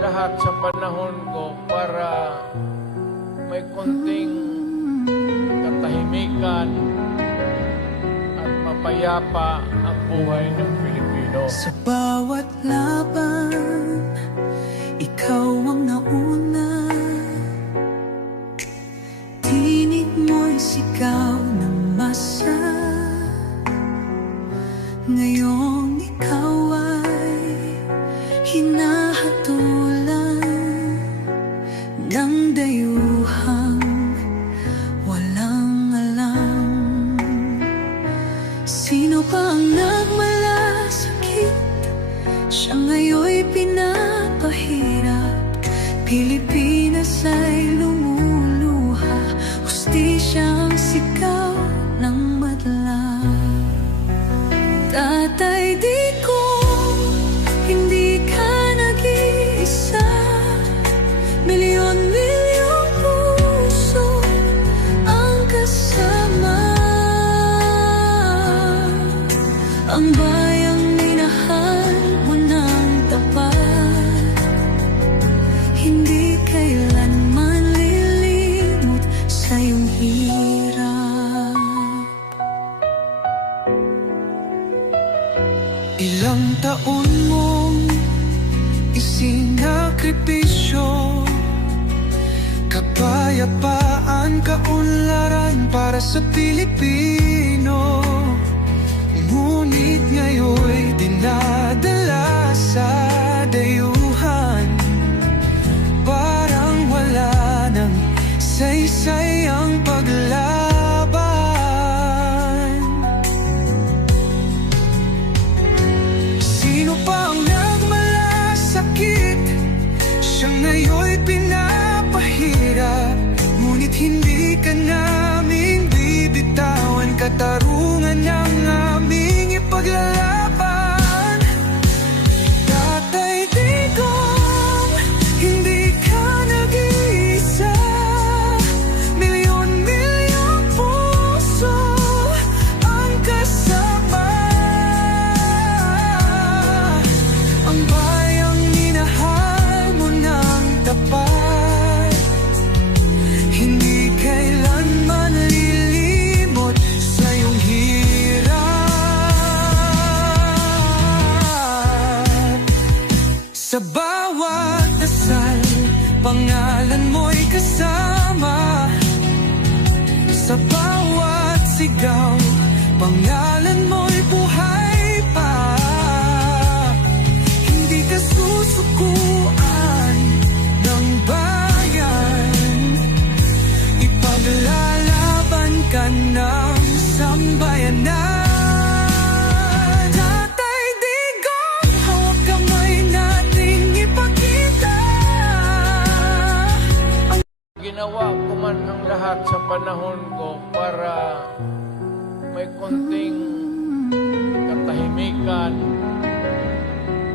lahat sa panahon ko para may konting katahimikan at mapayapa ang buhay ng Pilipino. Sa bawat laban, ikaw ang nauna. Tinig mo'y sigaw ng masa. Ngayong ikaw ay hinahatulan ng dayuhang walang alam. Sino pa ang nagmalasakit? Siya ngayon'y pinapahirap. Pilipinas ay lumuluha. Hustisyang sigaw ng madla. Tatay, di ko hindi ka nag-iisa. Milyon-milyong puso ang kasama. Ang bayang minahal mo ng tapat, hindi kailanman lilimot sa iyong hirap. Ilang taon mong isinakripisyo, kapayapaan, kaunlaran para sa Pilipino. Ngunit ngayon'y dinadala sa dayuhan. Parang wala nang saysay ang paglaban. Sino pa ang nagmalasakit? Siya ngayon'y pinapahirap. Ngunit hindi ka naming bibitawan. Katarungan ang aming ipaglalaban. Tatay, digong, hindi ka nag-iisa. Milyon-milyong puso ang kasama. Ang bayang minahal mo ng tapat, hindi kailanman lilimot sa iyong hirap. Sa bawat dasal, pangalan mo'y kasama. Sa bawat sigaw, pangalan mo'y buhay pa. Hindi ka susukuan ng bayan. Ipaglalaban ka ng sambayanan. Tatay, digong, hawak kamay nating ipakita. Ginawa ko man ang lahat sa panahon ko para may konting katahimikan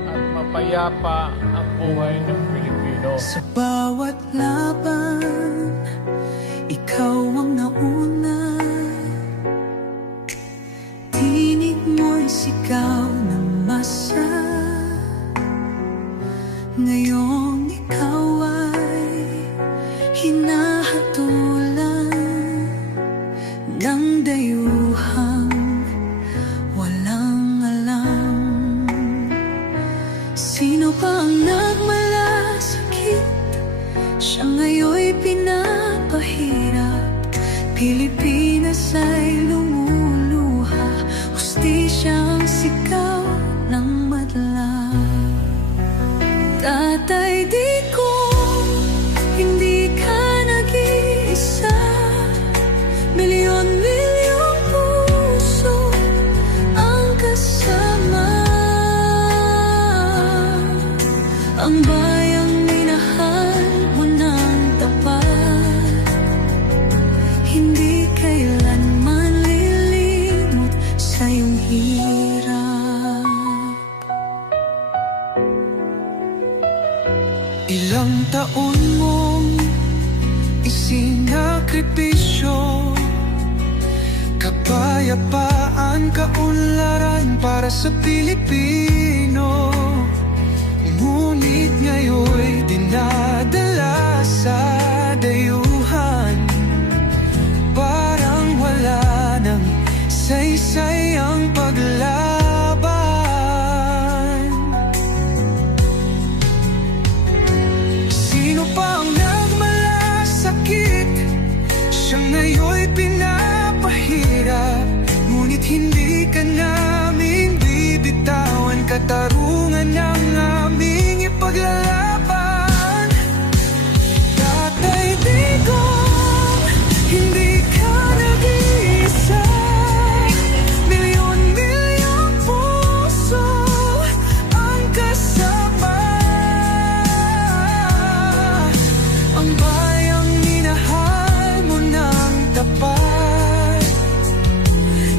at mapayapa ang buhay ng Pilipino. Sa bawat laban, ikaw ang nauna. Tinig mo'y sigaw ng masa. Ngayong ikaw ay hinahatulan ng dayuhang walang alam. Sino pa ang nagmalasakit? Siya ngayon'y pinapahirap. Pilipinas ay lumuluha. Hustisyang sigaw ng madla. Tatay, di ko hindi ka nag-iisa. Milyon-milyong puso ang kasama. Ang bayang minahal mo ng tapat, hindi kailanman lilimot sa iyong hirap. Ilang taon mong isinakripisyo, kapayapaan, kaunlaran para sa Pilipino. Ngunit ngayon'y Siyang ngayon'y pinapahirap, ngunit hindi ka namin bibitawan. Katarungan ang aming ipaglalaban. Tatay Digong, hindi ka nag-iisa. Milyon-milyong puso ang kasama. Ang bayang minahal mo ng tapat,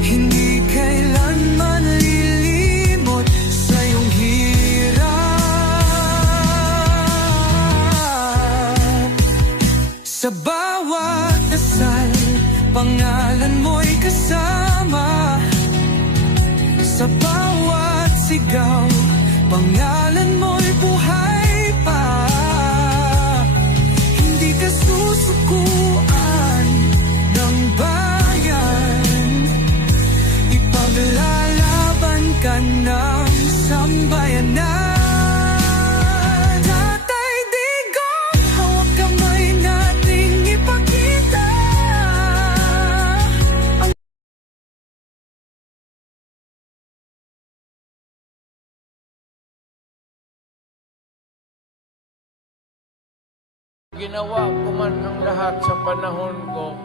hindi kailanman lilimot sa iyong hirap. Sa bawat dasal, pangalan mo'y kasama. Sa bawat sigaw, pangalan mo'y buhay pa. Hindi ka susukuan ng bayan, ipaglalaban ka ng sambayanan. Tatay Digong, hawak kamay nating ipakita ang Ginawa ko man ang lahat sa panahon ko